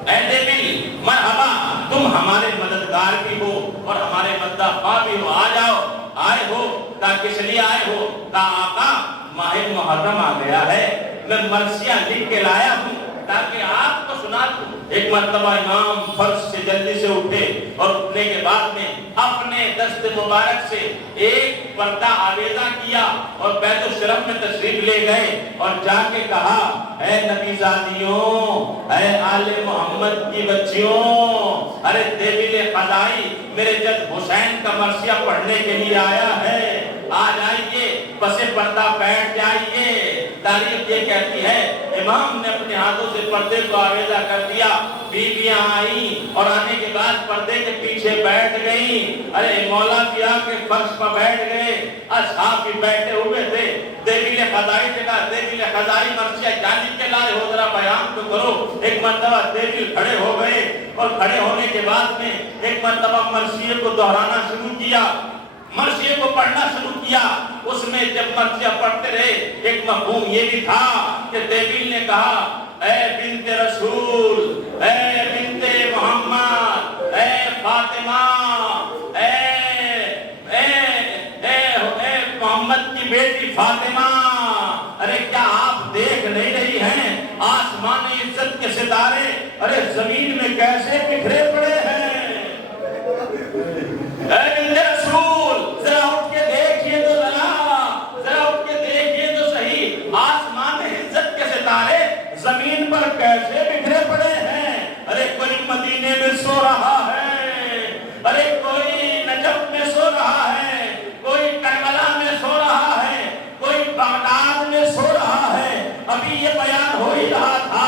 اے دیبل مرحبا، تم ہمارے مددگار بھی ہو اور ہمارے مددگار بھی ہو، آ جاؤ، آئے ہو کہا کس لیے آئے ہو؟ کہا آقا ماہ محرم آ گیا ہے، میں مرثیہ لکھ کے لایا ہوں تاکہ آپ کو سنا دوں۔ ایک مرتبہ امام فرش سے جلدی سے اٹھے اور اٹھنے کے بعد میں اپنے دست مبارک سے ایک پردہ آویزہ کیا اور بیت الشرف میں تشریف لے گئے اور جا کے کہا اے نبی زادیوں، اے آل محمد کی بچیوں، ارے دیبل خدائی میرے جد حسین کا مرثیہ پڑھنے کے لیے آیا ہے، آ جائیے، پس پردہ بیٹھ جائیے۔ تاریخ یہ کہتی ہے امام نے اپنے ہاتھوں سے پردے کو آویزہ کر دیا، بیویاں آئیں اور آنے کے بعد پردے کے پیچھے بیٹھ گئیں، ارے مولا بھی آ کے فرش پر بیٹھ گئے، اصحاب بھی بیٹھے ہوئے تھے۔ دیبل خدائی سے کہا دیبل خدائی مرثیہ جانب کے لائے ہو، ذرا بیان تو کرو۔ ایک مرتبہ دیبل کھڑے ہو گئے اور کھڑے ہونے کے بعد میں ایک مرتبہ مرثیے کو دہرانا شروع کیا، مرثیے کو پڑھنا شروع کیا۔ اس میں جب مرثیہ پڑھتے رہے ایک مفہوم یہ بھی تھا کہ دیبل نے کہا اے بنت رسول، اے بنت محمد، اے فاطمہ، اے محمد کی بیٹی فاطمہ، ارے کیا آپ دیکھ نہیں رہی ہیں آسمان عزت کے ستارے ارے زمین میں کیسے بکھرے پڑے ہیں؟ اے بنت رسول ذرا اٹھ کے دیکھیے تو ذرا اٹھ کے دیکھیے تو صحیح، آسمان عزت کے ستارے زمین پر کیسے بکھرے پڑے ہیں؟ ارے کوئی مدینے میں سو رہا ہے، ارے کوئی نجف میں سو رہا ہے، کوئی کربلا میں سو رہا ہے، کوئی بغداد میں سو رہا ہے۔ ابھی یہ بیان ہو ہی رہا تھا،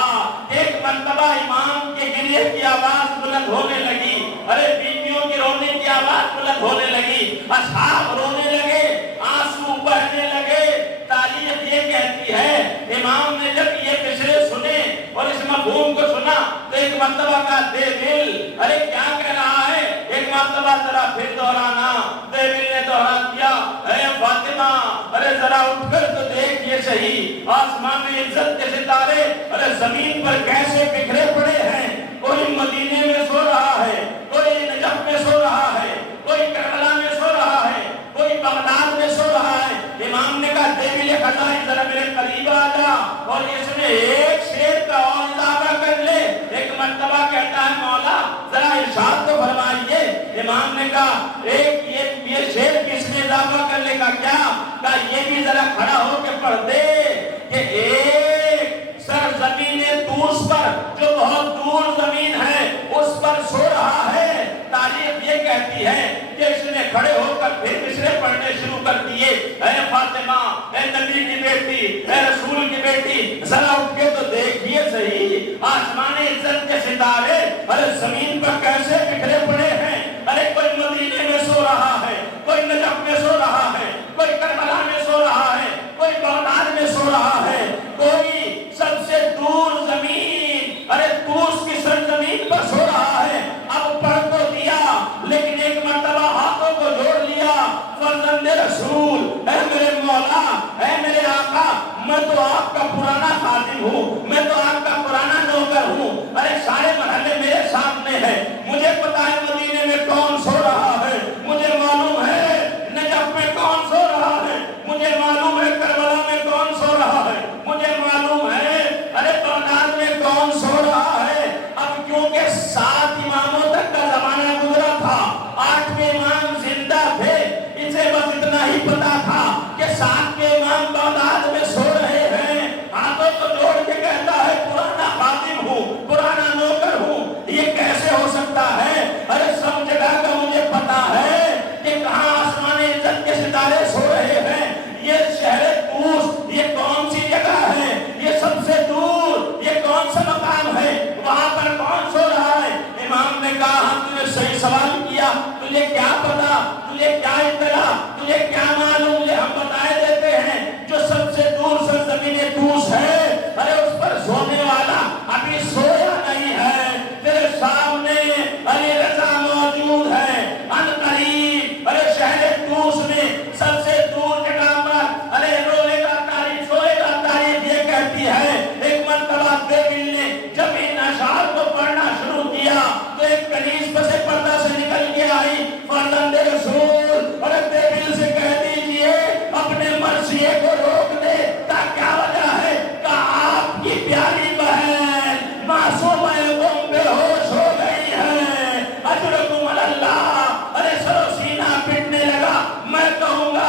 ایک مرتبہ امام کے گریہ کی آواز بلند ہونے لگی، ارے بیویوں کی رونے کی آواز بلند ہونے لگی، اصحاب رونے لگے، آنسو بہنے لگے۔ تاریخ یہ کہتی ہے امام نے جب یہ قصے سنے اور اس مفہوم کو سنا تو ایک مرتبہ کا دیبل ارے کیا کہہ رہا ہے؟ ایک مرتبہ ذرا پھر دہرانا۔ دیبل نے دہرا دیا اے فاطمہ ارے ذرا اٹھ کر تو دیکھیے صحیح، آسمان میں عزت کے ستارے ارے زمین پر کیسے بکھرے پڑے ہیں۔ کوئی مدینے میں سو رہا ہے، کوئی نجف میں سو رہا ہے، کوئی کربلا میں سو رہا ہے، کوئی بغداد میں سو رہا ہے۔ امام نے کہا دیبل خدائی ذرا میرے قریب آ جا اور اس میں ایک شعر کا اور اضافہ کر لے۔ ایک مرتبہ کہتا ہے مولا ذرا ارشاد تو فرمائیے۔ امام نے کہا ایک یہ شعر کس میں اضافہ کرنے کا کیا؟ کہا یہ بھی ذرا کھڑا ہو کے پڑھ دے کہ ایک سرزمین طوس پر جو بہت دور زمین ہے اس پر سو رہا ہے. تاریخ یہ کہتی ہے کہ اس نے کھڑے ہو کر پھر مصرے پڑھنے شروع کر دیے. اے فاطمہ، اے نبی کی بیٹی، اے رسول کی بیٹی، ذرا اٹھ کے تو دیکھیے صحیح آسمان عزت کے ستارے ارے زمین پر کیسے بکھرے پڑے ہیں. ارے کوئی مدینے میں سو رہا ہے، کوئی نجف میں سو رہا ہے، کوئی کربلا میں سو رہا ہے، کوئی بغداد میں سو رہا ہے، کوئی سب سے دور زمین ارے طوس کی سرزمین پر سو رہا ہے. اب پڑھ تو دیا لیکن ایک مرتبہ ہاتھوں کو جوڑ لیا. فرزند رسول، اے میرے مولا، اے میرے آقا، میں تو آپ کا پرانا خادم ہوں، میں تو آپ کا پرانا نوکر ہوں. ارے سارے مرحلے میرے سامنے ہیں، مجھے پتا ہے مدینے میں کون سو رہا ہے، مجھے معلوم ہے نجف میں کون سو رہا ہے، مجھے معلوم ہے کربلا میں کون سو رہا ہے، مجھے معلوم ہے ارے بغداد میں کون سو رہا ہے. اب کیونکہ 7 اماموں تک کا زمانہ گزرا تھا، 8ویں امام زندہ تھے، اسے بس اتنا ہی پتا تھا کہ 7ویں امام بغداد میں سو رہے ہیں. ہاتھوں کو جوڑ کے کہتا ہے پرانا خادم ہوں، پرانا نوکر ہوں، یہ کیسے ہو سکتا ہے. ارے سب جگہ کا مجھے پتا ہے کہ کہاں آسمان عزت کے ستارے سو رہے ہیں. یہ شہر طوس یہ کون سی جگہ ہے، یہ سب سے دور یہ کون سا مقام ہے، وہاں پر کون سو رہا ہے. امام نے کہا ہم تجھے صحیح سوال کیا، تجھے کیا پتا، تجھے کیا اطلاع، تجھے کیا معلوم، لے ہم بتائے دیتے ہیں. جو سب سے دور سرزمین طوس ہے ارے اس پر سونے والا ابھی سویا نہیں ہے. تیرے سامنے علی رضا موجود ہے. ان قریب ارے شہر طوس میں سب سے دور جگہ پر ارے روئے گا تاریخ، سوئے گا تاریخ یہ کہتی ہے. ایک مرتبہ دیویل نے جب ان اشعار کو پڑھنا شروع کیا تو ایک کنیز پس پردہ سے نکل کے آئی. فرزند رسول اور دیویل سے کہہ دیجئے اپنے مرثیے کو روک دے. کیا وجہ ہے؟ کہا آپ کی پیاری بہن معصوم گم بے ہوش ہو گئی ہے. اجرکم اللہ. ارے سر و سینہ پٹنے لگا. میں کہوں گا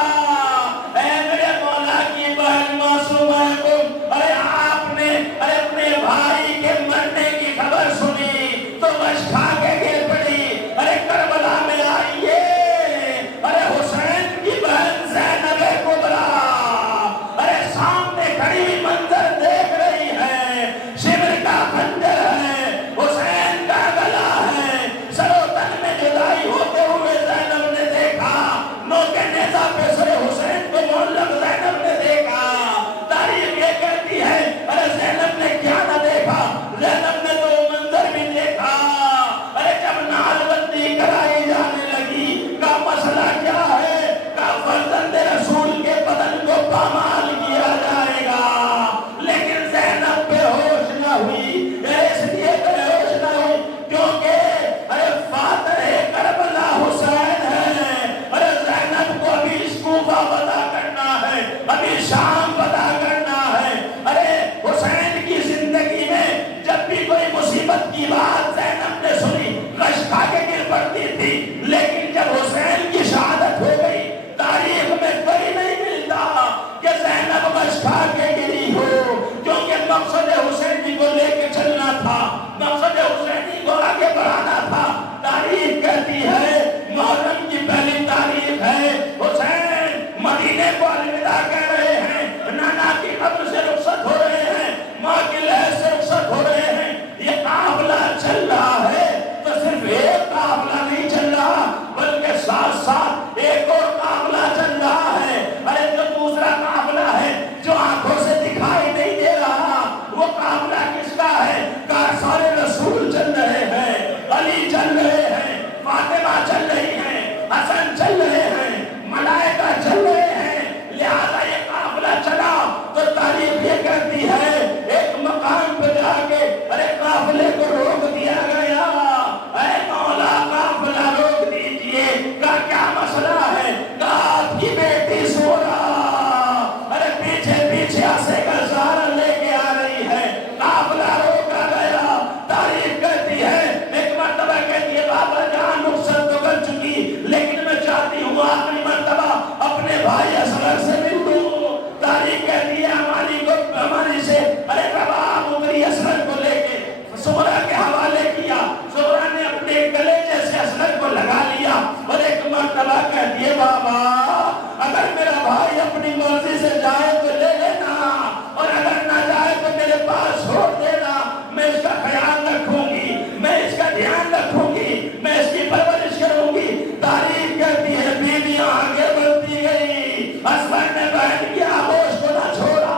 اے میرے مولا کی بہن معصوم گم، ارے آپ نے ارے اپنے بھائی کے مرنے کی خبر سنی تو بش کھا کے گر پڑی. ارے کربلا میں آئیے. ارے حسین کی بہن زینب کبریٰ ارے سامنے کھڑی ہوئی منظر دیکھ رہی ہے. شمر کا خنجر ہے، حسین کا گلا ہے. سر و تن میں جدائی ہوتے ہوئے زینب نے دیکھا. نوکے نیزہ پہ سر حسین کو معلق زینب نے دیکھا. تاریخ یہ کہتی ہے ارے زینب نے کیا نہ دیکھا. زینب نے تو منظر بھی دیکھا. ارے جب نال بندی کرائی جانے لگی کا مسئلہ کیا ہے، کا فرزند رسول کے بدن کو پامال کیا جائے گا. لیکن زینب بے ہوش نہ ہوئی. اس لیے بے ہوش نہ ہوئی کیونکہ ارے فاتح کربلا حسین ہے. ارے زینب کو ابھی کوفہ پتا کرنا ہے، ابھی شام پتا کرنا ہے. ارے حسین کی زندگی میں جب بھی کوئی مصیبت کی بات زینب نے سنی غش کھا کے گر پڑتی تھی. لیکن جب حسین کی شہادت ہو گئی تاریخ میں کوئی نہیں ملتا کہ زینب غش کھا کے گری ہو. کیونکہ مقصد حسینی کو لے کے چلنا تھا، مقصد حسینی کو آگے بڑھانا تھا. تاریخ کہتی ہے محرم کی پہلی تاریخ ہے، حسین مدینے کو الوداع کہہ رہے ہیں، نانا کی قبر سے رخصت ہو رہے ہیں، ماں کی لہر سے رخصت ہو رہے ہیں. یہ قافلہ چل رہا ہے تو صرف ایک قافلہ نہیں چل رہا بلکہ ساتھ ساتھ ایک اور قافلہ چل رہا ہے. ارے جو دوسرا قافلہ ہے جو آنکھوں سے دکھائی نہیں دے رہا وہ قافلہ کس کا ہے؟ سارے رسول چل رہے ہیں، علی چل رہے ہیں، فاطمہ چل رہی ہیں، حسن چل رہے ہیں، ملائکہ چل رہے ہیں. لہذا یہ قافلہ چلا تو تاریخ یہ کہتی ہے ایک مقام پہ جا کے ارے قافلے کو روک دیا گیا. کہ بابا اگر میرا بھائی اپنی مرضی سے جائے تو لے لینا، اور اگر نہ جائے تو میرے پاس چھوڑ دینا، میں اس کا خیال رکھوں گی، میں اس کا دھیان رکھوں گی، میں اس کی پرورش کروں گی۔ تاریخ کہتی ہے بیویاں آگے بڑھتی گئی، اصغر نے بہن کی آغوش کو نہ چھوڑا،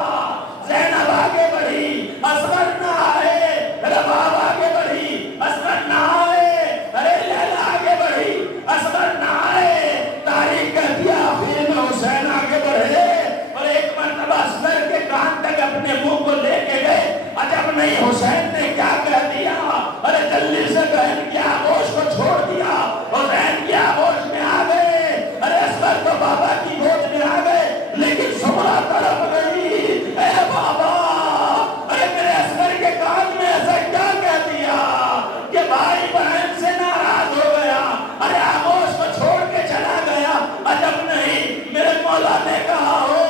زینب آگے بڑھی، اصغر نہ آئے، رباب آگے بڑھی، اصغر نہ آئے، ارے لیلا آگے بڑھی، اصغر نہ آئے۔ تاریخ کہتی ہے آخر میں حسین آگے بڑھے، اور ایک مرتبہ اصغر کے کان تک اپنے منہ کو لے کے گئے، عجب نہیں حسین نے کیا کہہ دیا، ارے جلدی سے بہن کی آغوش کو چھوڑ دیا، اور بہن کی آغوش میں آ گئے، ارے اصغر تو بابا کی گود میں آ گئے، لیکن سمرا تڑپ گئی، اے بابا ارے میرے اصغر کے کان میں ایسا کیا کہہ دیا کہ بھائی بہن سے ناراض ہو گیا، ارے آغوش کو چھوڑ کے چلا گیا۔ عجب نہیں میرے مولا نے کہا ہو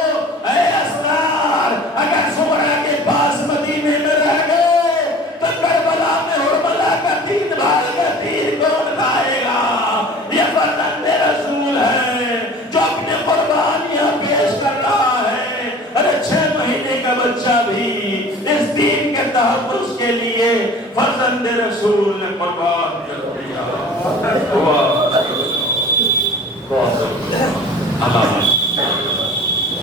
اے اصغر اگر سمرا کے پاس مدینے میں رہ گئے تو کربلا میں حرملہ کا 3 بار کا تیر کون کھائے گا؟ یہ فرزند رسول ہے جو اپنے قربانیاں پیش کر رہا ہے، ارے 6 مہینے کا بچہ بھی اس دین کے تحفظ کے لیے فرزند رسول نے قربان کر دیا۔ اللہ